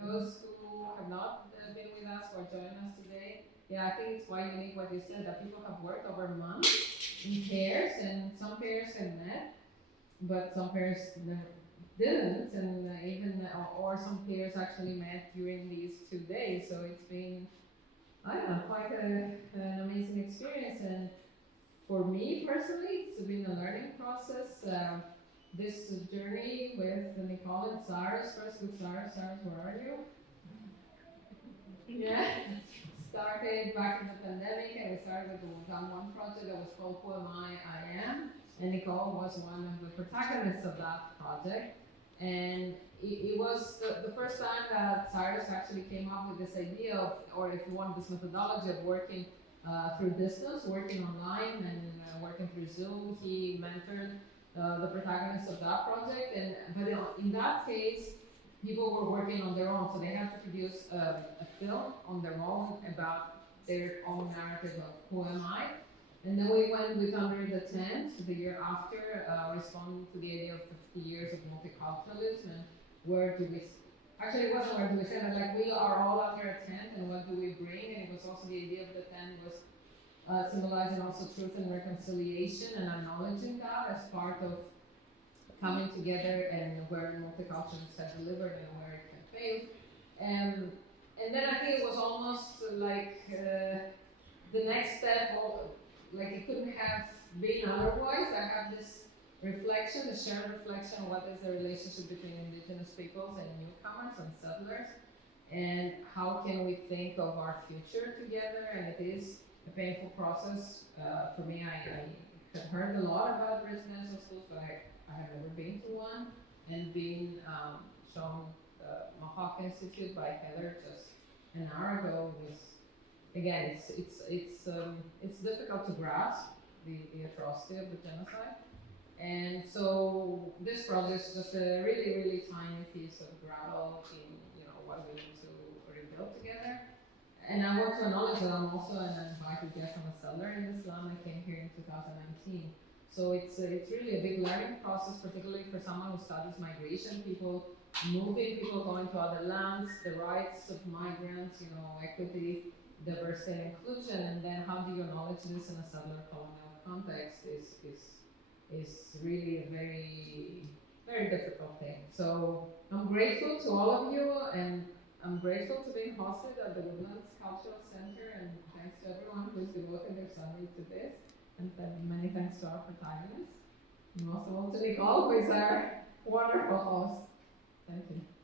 For those who have not been with us or joined us today, yeah, I think it's quite unique what you said, that people have worked over months in pairs, and some pairs have met, but some pairs never didn't, and or some pairs actually met during these 2 days. So it's been, I don't know, quite an amazing experience. And for me personally, it's been a learning process. This journey with Nicole and Cyrus, first with Cyrus. Cyrus, where are you? Yeah, started back in the pandemic, and we started with one project that was called Who Am I Am, and Nicole was one of the protagonists of that project. And it was the first time that Cyrus actually came up with this idea of, or if you want, this methodology of working through distance, working online and working through Zoom. He mentored the protagonists of that project, but in that case, people were working on their own, so they had to produce a film on their own about their own narrative of who am I. And then we went with Under the Tent the year after, responding to the idea of 50 years of multiculturalism, and where do we, actually it wasn't where do we say, but like we are all under a tent, and what do we bring? And it was also the idea of the tent was symbolizing also truth and reconciliation, and acknowledging that as part of coming together, and where multiculturalists have delivered and where it can fail. And then I think it was almost like the next step, like it couldn't have been otherwise. I have this reflection, a shared reflection of what is the relationship between indigenous peoples and newcomers and settlers, and how can we think of our future together. And it is a painful process. For me, I had heard a lot about residential schools, but I have never been to one, and being shown the Mohawk Institute by Heather just an hour ago was, again, it's difficult to grasp the atrocity of the genocide. And so this project is just a really, really tiny piece of gravel in what we need to rebuild together. And I want to acknowledge that I'm also an invited guest. I'm a settler in this land. I came here in 2019. So it's really a big learning process, particularly for someone who studies migration, people moving, people going to other lands, the rights of migrants, equity, diversity, and inclusion, and then how do you acknowledge this in a settler colonial context is really a very, very difficult thing. So I'm grateful to all of you, and I'm grateful to being hosted at the Woodlands Cultural Center, and thanks to everyone who's devoted their Sunday to this. And many thanks to our protagonists. And most of all to Nicole, who is our wonderful host. Thank you.